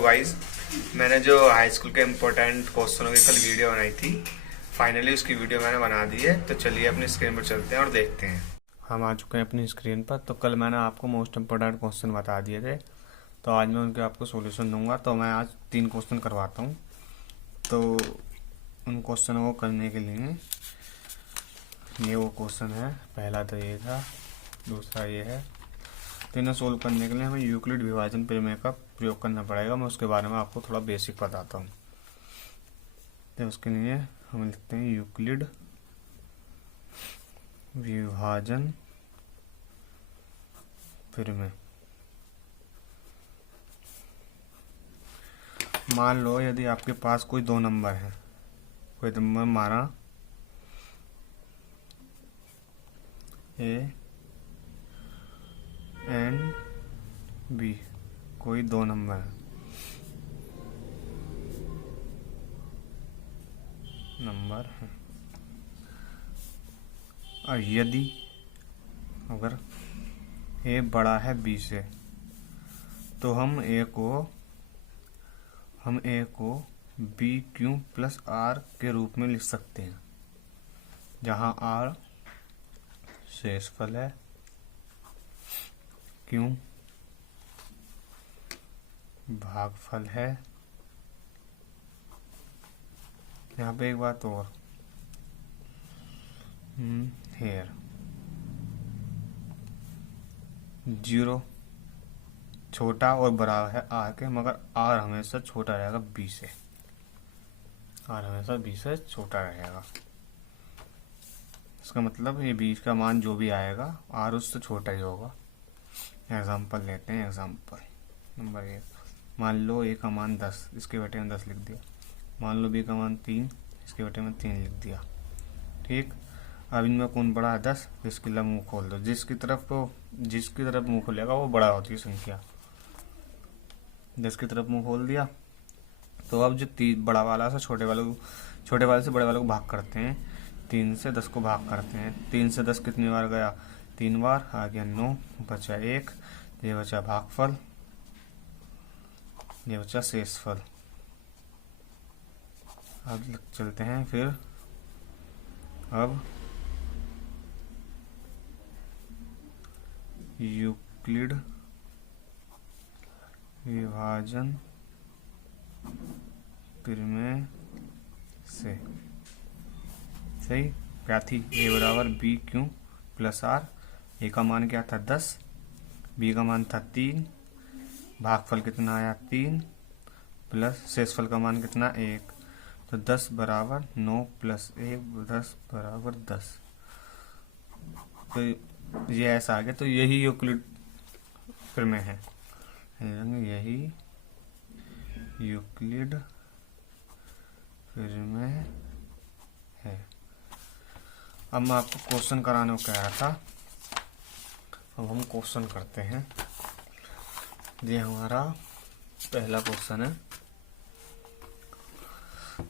Guys, मैंने जो high school के इम्पोर्टेंट क्वेश्चनों की कल वीडियो बनाई थी, फाइनली उसकी वीडियो मैंने बना दी है। तो चलिए अपनी स्क्रीन पर चलते हैं और देखते हैं। हम आ चुके हैं अपनी स्क्रीन पर। तो कल मैंने आपको मोस्ट इम्पोर्टेंट क्वेश्चन बता दिए थे, तो आज मैं उनके आपको सॉल्यूशन दूंगा। तो मैं आज 3 क्वेश्चन करवाता हूँ। तो उन क्वेश्चनों को करने के लिए ये वो क्वेश्चन है, पहला तो ये था, दूसरा ये है। तो इन्हें सोल्व करने के लिए हमें यूक्लिड विभाजन प्रमेय का प्रयोग करना पड़ेगा। मैं उसके बारे में आपको थोड़ा बेसिक बताता हूँ। तो उसके लिए हम लिखते हैं यूक्लिड विभाजन प्रमेय। मान लो यदि आपके पास कोई 2 नंबर है, कोई नंबर मारा ए एंड बी, कोई 2 नंबर है, और यदि अगर ए बड़ा है बी से, तो हम ए को बी क्यू प्लस आर के रूप में लिख सकते हैं, जहाँ आर शेषफल है, क्यू भागफल है। यहाँ पे एक बात और, हेयर 0 छोटा और बड़ा है आर के, मगर आर हमेशा छोटा रहेगा बी से। आर हमेशा बी से छोटा रहेगा। इसका मतलब ये बी का मान जो भी आएगा आर उससे छोटा ही होगा। एग्जाम्पल लेते हैं। एग्जाम्पल नंबर 1, मान लो ए का मान 10, इसके बटे में 10 लिख दिया। मान लो बी का मान 3, इसके बटे में 3 लिख दिया। ठीक, अब इनमें कौन बड़ा है? 10। इसके लिए मुंह खोल दो। जिसकी तरफ मुंह खोलेगा वो बड़ा होती है संख्या। 10 की तरफ मुंह खोल दिया। तो अब जो बड़ा वाला से छोटे वाले से बड़े वाले को भाग करते हैं। 3 से 10 को भाग करते हैं। 3 से 10 कितनी बार गया? 3 बार। आ गया 9, बचा 1, ये बचा भागफल, ये बचा शेषफल। अब चलते हैं फिर। अब यूक्लिड विभाजन प्रमेय से सही क्या थी? ए बराबर बी क्यू प्लस आर। ए का मान क्या था? 10। बी का मान था 3। भागफल कितना आया? 3 प्लस शेषफल का मान कितना? 1। तो 10 बराबर 9 प्लस 1, 10 बराबर 10। तो ये ऐसा आ गया। तो यही यूक्लिड प्रमेय है। यही यूक्लिड प्रमेय है। अब मैं आपको क्वेश्चन कराने को कह रहा था। अब हम क्वेश्चन करते हैं। ये हमारा पहला क्वेश्चन है।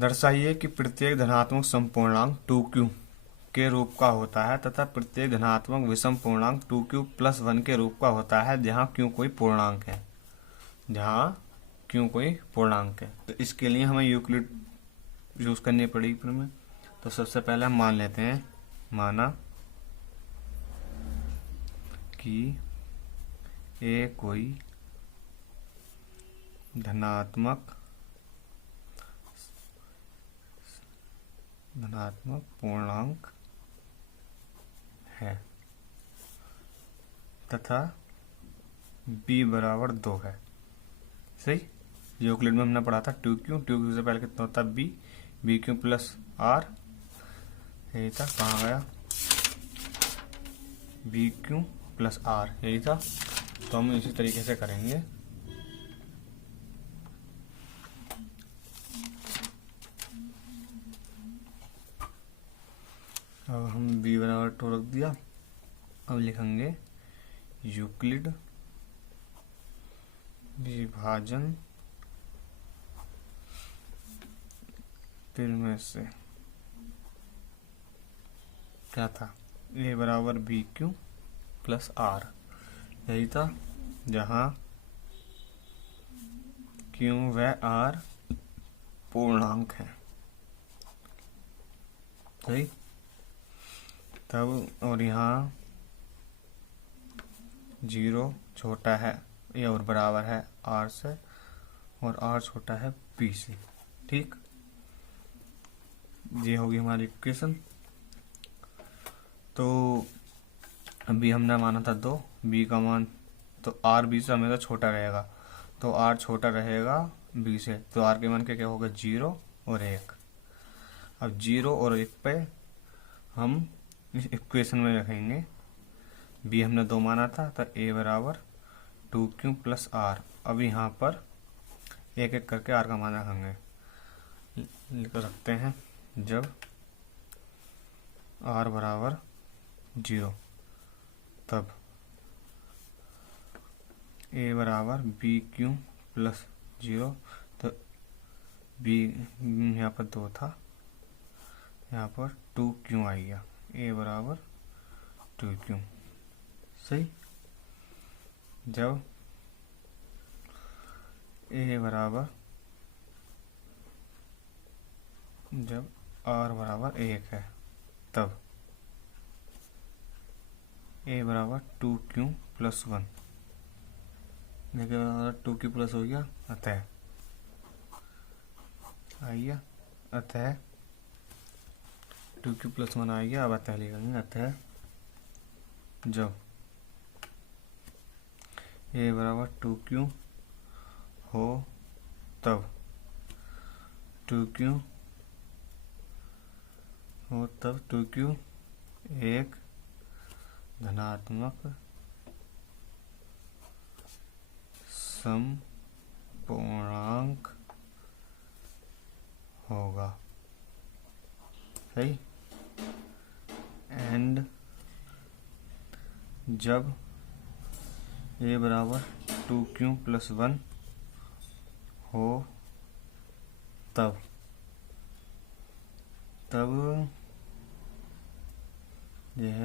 दर्शाइए कि प्रत्येक धनात्मक समपूर्णांक 2q के रूप का होता है तथा प्रत्येक धनात्मक विषम पूर्णांक 2q प्लस 1 के रूप का होता है, जहाँ q कोई पूर्णांक है। तो इसके लिए हमें यूक्लिड यूज करनी पड़ेगी प्रमेय। तो सबसे पहले हम मान लेते हैं, माना कि ए कोई धनात्मक पूर्णांक है तथा b बराबर 2 है। सही। यूक्लिड में हमने पढ़ा था 2q से पहले कितना होता है? B Q plus R. यही था। कहाँ गया? बी क्यू प्लस आर, यही था। तो हम इसी तरीके से करेंगे। अब हम b बराबर 2 रख दिया। अब लिखेंगे यूक्लिड विभाजन प्रमेय से क्या था? a बराबर बी क्यू प्लस आर, यही था, जहाँ q क्यू व आर पूर्णांक है। सही। तब और यहाँ 0 छोटा है या और बराबर है आर से, और आर छोटा है बी से। ठीक, ये होगी हमारी इक्वेशन। तो बी हमने माना था 2, बी का मान तो आर बी से हमेशा छोटा रहेगा, तो आर छोटा रहेगा बी से, तो आर के मान के क्या होगा 0 और 1। अब 0 और 1 पे हम इस इक्वेशन में रखेंगे, बी हमने 2 माना था, तो ए बराबर 2q प्लस आर। अब यहाँ पर एक एक करके आर का मान रखेंगे, लिख सकते हैं जब आर बराबर 0 तब ए बराबर बी क्यू प्लस 0, तो बी यहाँ पर 2 था, यहाँ पर 2q आ गया, ए बराबर 2q। सही। जब ए बराबर जब आर बराबर 1 है तब ए बराबर 2q प्लस 1, देखिए 2q प्लस हो गया, अतः आ गया, अतः 2q प्लस 1 आ गया। अब अतः लिखेंगे, अतः जब ए बराबर 2q हो तब 2q हो तब 2q एक धनात्मक समपूर्णांक होगा। सही। एंड जब ए बराबर 2q प्लस 1 हो तब यह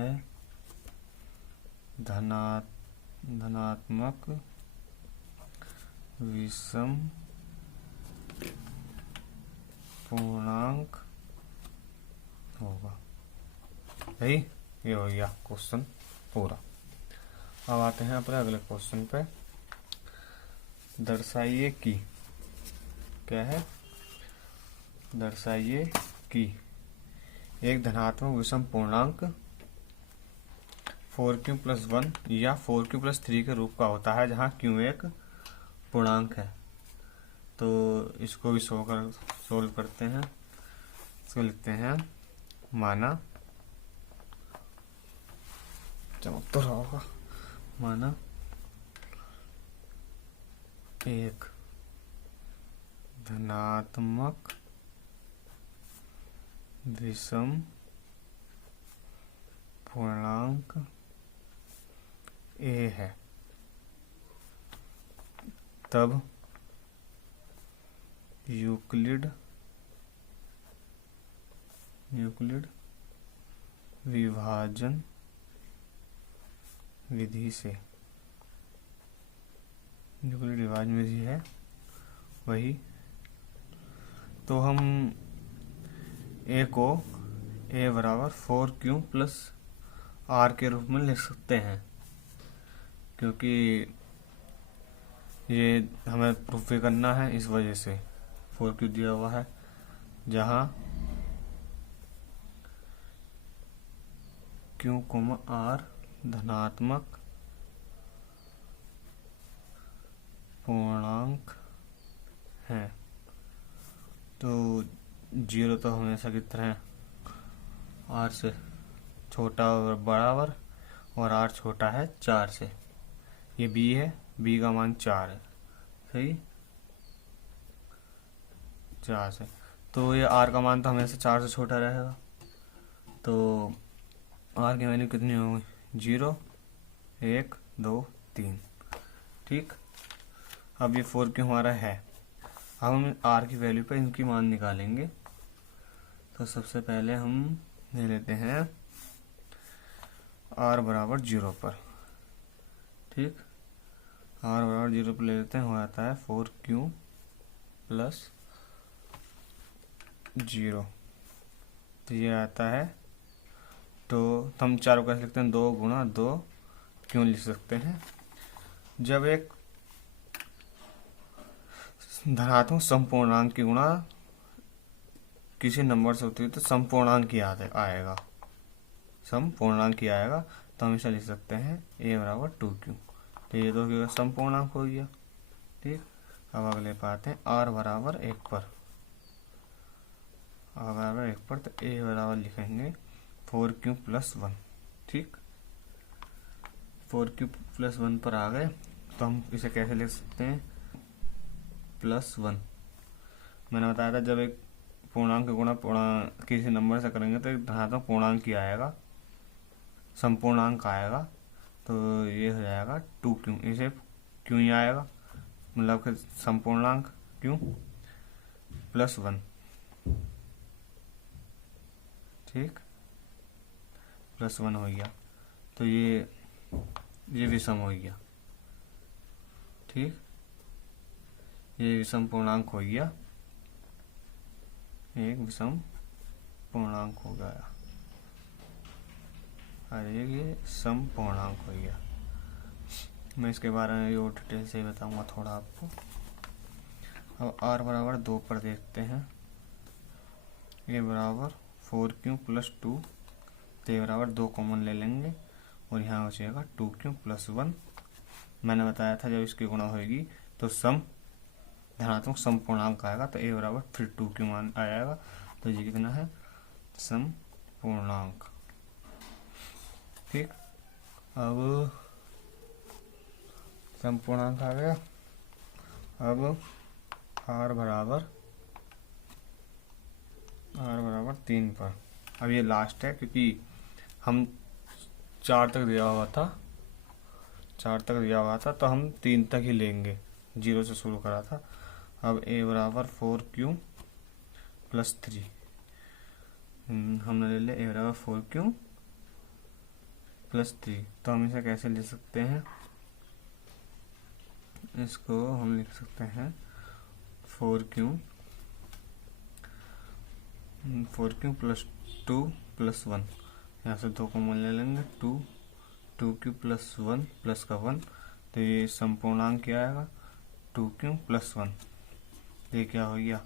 धनात्मक विषम पूर्णांक होगा। सही। ये हो गया क्वेश्चन पूरा। अब आते हैं अपने अगले क्वेश्चन पे। दर्शाइए कि, क्या है, दर्शाइए कि एक धनात्मक विषम पूर्णांक 4q प्लस 1 या 4q प्लस 3 के रूप का होता है, जहाँ q एक पूर्णांक है। तो इसको भी सोल्व करते हैं। इसको लिखते हैं, माना, चमक तो रहा होगा, माना एक धनात्मक विषम पूर्णांक ए है, तब यूक्लिड विभाजन विधि से, यूक्लिड विभाजन विधि है वही, तो हम ए को ए बराबर 4q प्लस आर के रूप में लिख सकते हैं, क्योंकि ये हमें प्रूफ भी करना है, इस वजह से 4q दिया हुआ है, जहाँ q, आर धनात्मक पूर्णांक है। तो 0 तो हमेशा की तरह आर से छोटा और बराबर, और आर छोटा है 4 से। ये बी है, बी का मान 4 है। सही, 4 से, तो ये आर का मान तो हमेशा 4 से छोटा रहेगा। तो आर की वैल्यू कितनी होगी, 0, 1, 2, 3। ठीक। अब ये 4q हमारा है। अब हम आर की वैल्यू पे इनकी मान निकालेंगे। तो सबसे पहले हम ले लेते हैं आर बराबर 0 पर। ठीक, आर बराबर 0 पर ले लेते हैं, हो जाता है 4q प्लस 0, तो ये आता है। तो हम 4 को कैसे लिखते हैं, 2 गुणा 2 क्यों लिख सकते हैं। जब एक धनात्मक समपूर्णांक की गुणा किसी नंबर से होती है तो समपूर्णांक ही आएगा, समपूर्णांक ही आएगा। तो हम इसे लिख सकते हैं a बराबर 2q। तो ये तो समपूर्णांक हो गया। ठीक, अब अगले पे आते हैं r बराबर 1 पर। r बराबर 1 पर तो a बराबर लिखेंगे 4q प्लस 1। ठीक, 4q प्लस 1 पर आ गए तो हम इसे कैसे लिख सकते हैं, प्लस 1। मैंने बताया था जब एक पूर्णांक गुणा किसी नंबर से करेंगे तो एक धनात्मक पूर्णांक ही आएगा, संपूर्णांक आएगा। तो ये हो जाएगा 2q, इसे क्यों ही आएगा, मतलब कि संपूर्णांक क्यों प्लस 1। ठीक, प्लस 1 हो गया तो ये विषम हो गया। ठीक, ये विषम पूर्णांक हो गया, एक विषम पूर्णांक हो गया। अरे ये सम पूर्णांक हो गया। मैं इसके बारे में और डिटेल से बताऊंगा थोड़ा आपको। अब r बराबर 2 पर देखते हैं। a बराबर 4q प्लस 2, तो a बराबर 2 कॉमन ले लेंगे और यहाँ हो जाएगा 2q प्लस 1। मैंने बताया था जब इसकी गुणा होगी तो सम धनात्मक समपूर्णांक आएगा, तो a बराबर फिर 2q मान आएगा। तो ये कितना है, समपूर्णांक। ठीक, अब समपूर्णांक आ गया। अब r बराबर 3 पर। अब ये लास्ट है क्योंकि हम 4 तक दिया हुआ था तो हम 3 तक ही लेंगे, 0 से शुरू करा था। अब a बराबर 4q प्लस 3 हमने ले लिया, a बराबर 4q प्लस 3। तो हम इसे कैसे लिख सकते हैं, इसको हम लिख सकते हैं 4q प्लस 2 प्लस 1। यहाँ से 2 को मान ले लेंगे, 2q प्लस 1 प्लस का 1, तो ये संपूर्णांक क्या आएगा, 2q प्लस 1। ये क्या हो गया,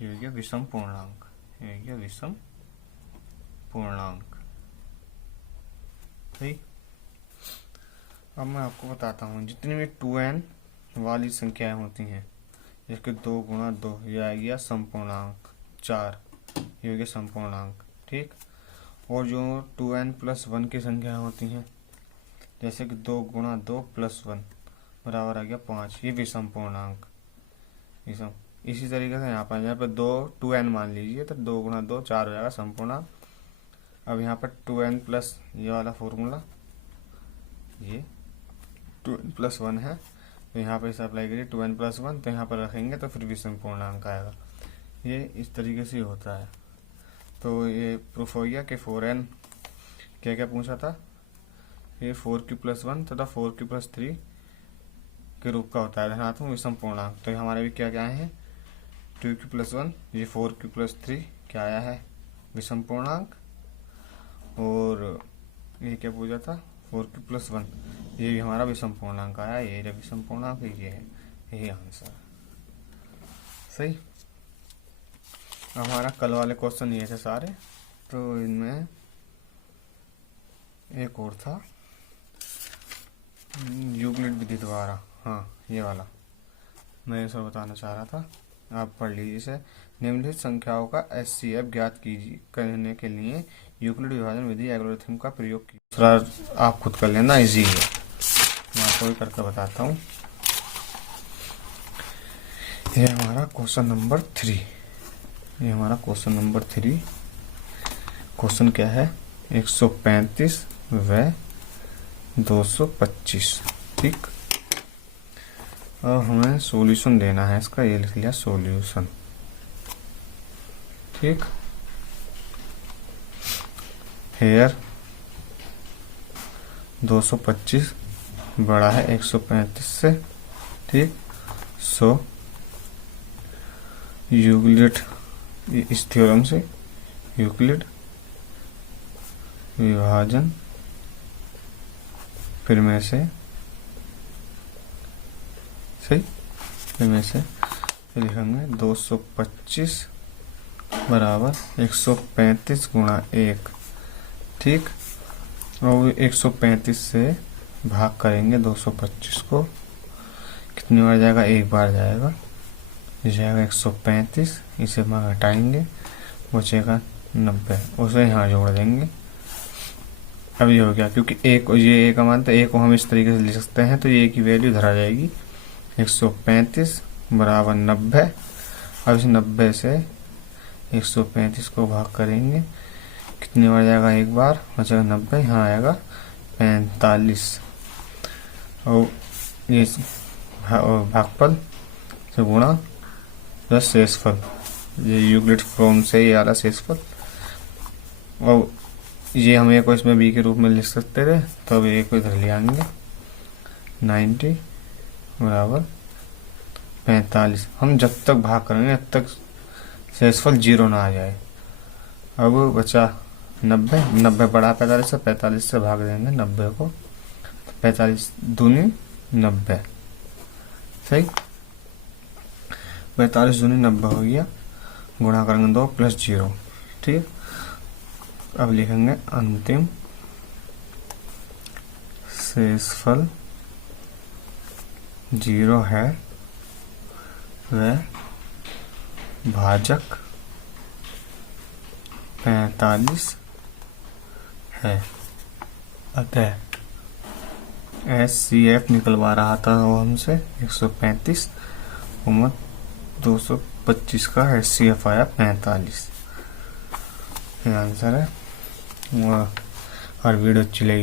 ये हो गया विषम पूर्णांक, ये हो गया विषम पूर्णांक। ठीक, अब मैं आपको बताता हूँ जितनी भी 2n वाली संख्याएं होती हैं, जिसके 2 गुणा 2, ये आ गया संपूर्णांक 4, ये हो गया संपूर्णांक। ठीक, और जो 2n प्लस 1 की संख्या होती हैं, जैसे कि 2 गुणा 2 प्लस 1 बराबर आ गया 5, ये विषम पूर्णांक, विषम। इसी तरीके से यहाँ पर 2n मान लीजिए तो 2 गुणा 2 4 हो जाएगा संपूर्णांक। अब यहाँ पर 2n प्लस ये वाला फॉर्मूला, ये 2n प्लस 1 है, तो यहाँ पर इसे अप्लाई करिए 2n प्लस 1, तो यहाँ पर रखेंगे तो फिर विषम पूर्णांक आएगा। ये इस तरीके से होता है। तो ये प्रूफ हो गया कि 4n क्या क्या पूछा था, ये 4q प्लस 1 तथा 4q प्लस 3 के रूप का होता है धनात्मक विषम पूर्णांक। तो हमारे भी क्या क्या है, 2q प्लस 1, ये 4q प्लस 3 क्या आया है, विषम पूर्णांक। और ये क्या पूछा था, 4q प्लस 1, ये भी हमारा विषम पूर्णांक आया, ये विषम पूर्णांक ये है, यही आंसर। सही। हमारा कल वाले क्वेश्चन ये थे सारे, तो इनमें एक और था यूक्लिड विधि द्वारा, हाँ ये वाला मैं इसे बताना चाह रहा था, आप पढ़ लीजिए इसे। निम्नलिखित संख्याओं का HCF ज्ञात करने के लिए यूक्लिड विभाजन विधि एल्गोरिथम का प्रयोग कीजिए। आप खुद कर लेना, इजी है, मैं आपको भी करके बताता हूँ। ये हमारा क्वेश्चन नंबर 3, ये हमारा क्वेश्चन नंबर 3। क्वेश्चन क्या है, 135 व 225। ठीक, अब हमें सॉल्यूशन देना है इसका, ये लिख लिया सॉल्यूशन। ठीक, हेयर 225 बड़ा है 135 से। ठीक, सो यूक्लिड इस थ्योरम से यूक्लिड विभाजन फिर में से सही फिर में से लिखेंगे 225 बराबर 135 गुणा 1। ठीक, और 135 से भाग करेंगे 225 को, कितनी बार जाएगा, एक बार जाएगा, जाएगा 135, इसे भाग हटाएंगे, बचेगा 90, उसे यहाँ जोड़ देंगे। अब ये हो गया, क्योंकि एक ये एक मान था, एक को हम इस तरीके से लिख सकते हैं, तो ये की वैल्यू धरा जाएगी 135 बराबर 90। अब इस 90 से 135 को भाग करेंगे, कितनी बार जाएगा, एक बार, बचेगा 90, यहाँ आएगा 45, और ये भागफल से गुणा प्लस शेषफल, ये यूक्लिड फॉर्म से ये आ रहा शेषफल। और ये हम एक को इसमें बी के रूप में लिख सकते थे, तो अब एक को इधर ले आएंगे, 90 बराबर 45। हम जब तक भाग करेंगे तब तक शेषफल 0 ना आ जाए। अब बचा 90 बड़ा 45 से, 45 से भाग देंगे 90 को, 45 दूनी 90, सही, 45 दूनी 90 हो गया, गुणा करेंगे 2 प्लस 0। ठीक, अब लिखेंगे अंतिम शेषफल 0 है व भाजक 45 है। अतः SCF निकलवा रहा था वो हमसे 135, 225 का SCF आया 45। ये आंसर है। और वीडियो अच्छी लगी